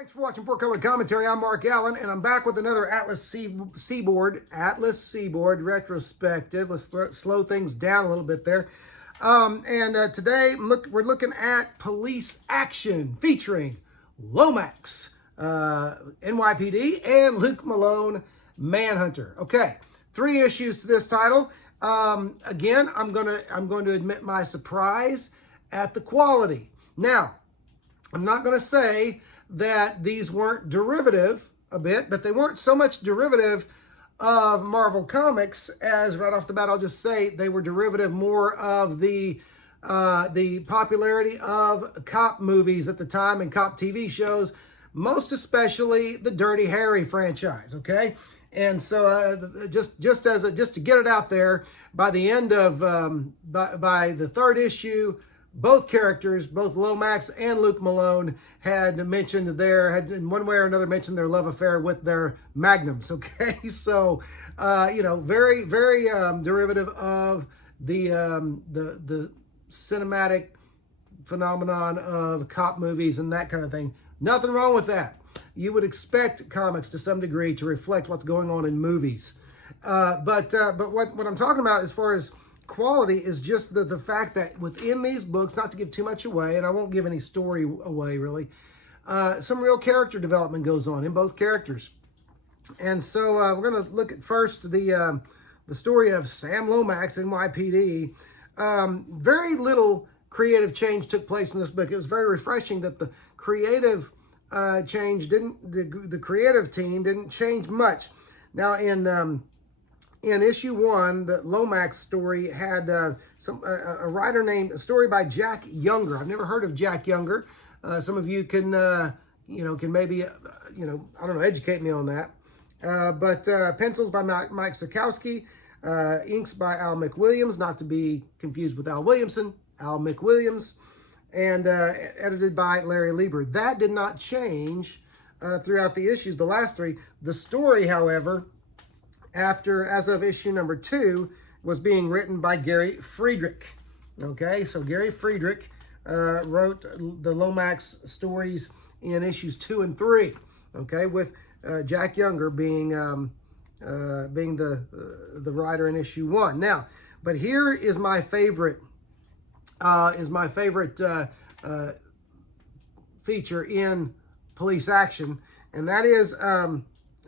Thanks for watching 4-Color Commentary. I'm Mark Allen, and I'm back with another Seaboard retrospective. Let's slow things down a little bit there. Today we're looking at Police Action featuring Lomax, NYPD, and Luke Malone, Manhunter. Okay, 3 issues to this title. Again, I'm going to admit my surprise at the quality. Now, I'm not going to say that these weren't derivative a bit, but they weren't so much derivative of Marvel Comics as right off the bat, I'll just say they were derivative more of the popularity of cop movies at the time and cop TV shows, most especially the Dirty Harry franchise, okay? And so just to get it out there, by the end of, by the 3rd issue, both characters, both Lomax and Luke Malone, had mentioned had in one way or another mentioned their love affair with their magnums. Okay, so very derivative of the cinematic phenomenon of cop movies and that kind of thing. Nothing wrong with that. You would expect comics to some degree to reflect what's going on in movies, but what I'm talking about as far as quality is just the fact that within these books, not to give too much away, and I won't give any story away really, some real character development goes on in both characters. And so we're going to look at first the story of Sam Lomax, NYPD. Very little creative change took place in this book. It was very refreshing that the creative the creative team didn't change much. Now in issue 1, the Lomax story had a writer named, a story by Jack Younger. I've never heard of Jack Younger. Some of you can maybe, educate me on that. But pencils by Mike Sikowski, inks by Al McWilliams, not to be confused with Al Williamson, Al McWilliams, and edited by Larry Lieber. That did not change throughout the issues, the last 3. The story, however, as of issue number 2, was being written by Gary Friedrich. Okay, so Gary Friedrich wrote the Lomax stories in issues 2 and 3. Okay, with Jack Younger being the writer in issue 1. Now, but here is my favorite feature in Police Action, and that is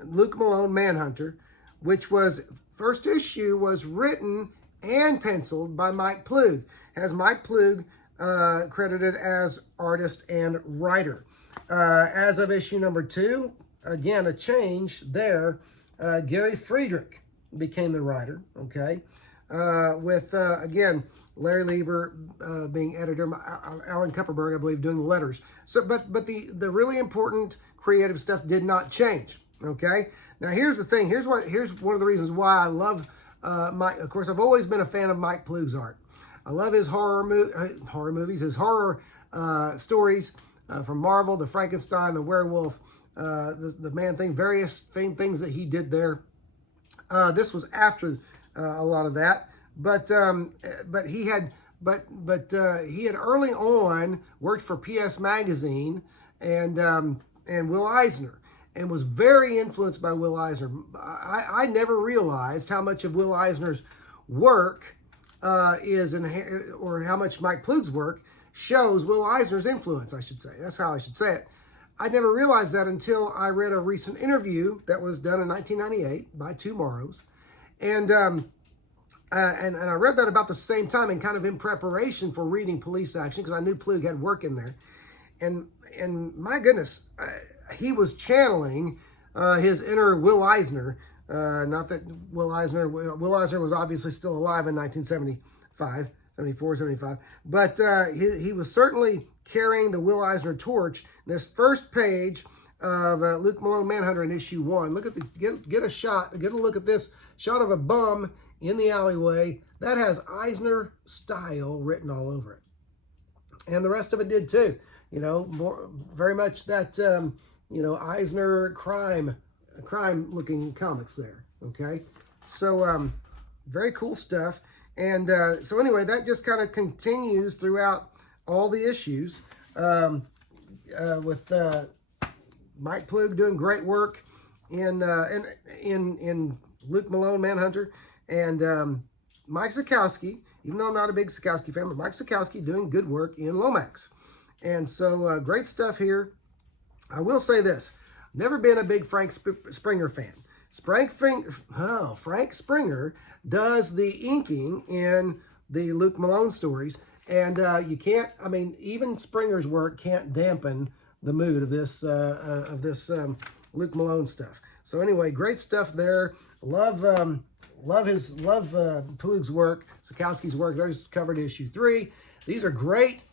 Luke Malone, Manhunter, which was, first issue was written and penciled by Mike Ploog. Has Mike Ploog credited as artist and writer. As of issue number 2, again, a change there. Gary Friedrich became the writer, okay? With, again, Larry Lieber being editor, Alan Kupperberg, I believe, doing the letters. So, but the really important creative stuff did not change, okay? Now, here's the thing. Here's one of the reasons why I love Mike. Of course, I've always been a fan of Mike Ploog's art. I love his horror movies, his horror stories from Marvel, the Frankenstein, the werewolf, the Man Thing, various things that he did there. This was after a lot of that, but he had early on worked for PS Magazine and Will Eisner, and was very influenced by Will Eisner. I never realized how much of Will Eisner's work or how much Mike Ploog's work shows Will Eisner's influence, I should say. That's how I should say it. I never realized that until I read a recent interview that was done in 1998 by Two Morrows. And I read that about the same time and kind of in preparation for reading Police Action, because I knew Ploog had work in there. And my goodness, he was channeling his inner Will Eisner. Not that Will Eisner was obviously still alive in 1975, 74, 75. But he was certainly carrying the Will Eisner torch. This first page of Luke Malone, Manhunter in issue 1. Look at get a look at this shot of a bum in the alleyway. That has Eisner style written all over it. And the rest of it did too. Very much that, Eisner crime looking comics there. Okay. So, very cool stuff. And so anyway, that just kind of continues throughout all the issues with Mike Plug doing great work in Luke Malone, Manhunter, and Mike Zukowski, even though I'm not a big Zukowski fan, but Mike Zukowski doing good work in Lomax. And so great stuff here. I will say this, never been a big Frank Springer fan. Frank Springer does the inking in the Luke Malone stories, and you can't, I mean, even Springer's work can't dampen the mood of this Luke Malone stuff. So anyway, great stuff there. Love Plug's work, Zukowski's work. There's covered issue 3. These are great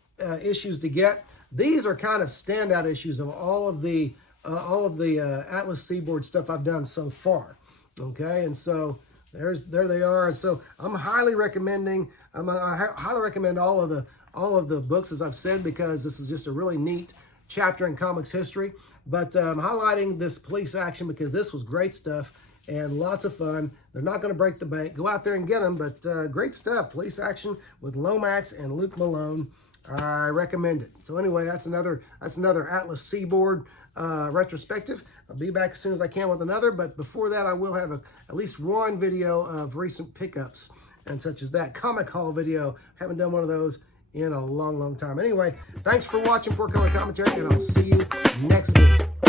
issues to get. These are kind of standout issues of all of the Atlas Seaboard stuff I've done so far. Okay, and so there they are. And so I'm highly recommending. I highly recommend all of the books, as I've said, because this is just a really neat chapter in comics history. But I'm highlighting this Police Action because this was great stuff and lots of fun. They're not going to break the bank. Go out there and get them, but great stuff. Police Action with Lomax and Luke Malone. I recommend it. So anyway, that's another Atlas Seaboard retrospective. I'll be back as soon as I can with another, but before that I will have at least one video of recent pickups, and such as that comic haul video. Haven't done one of those in a long time. Anyway, thanks for watching Forthcoming Commentary, and I'll see you next week.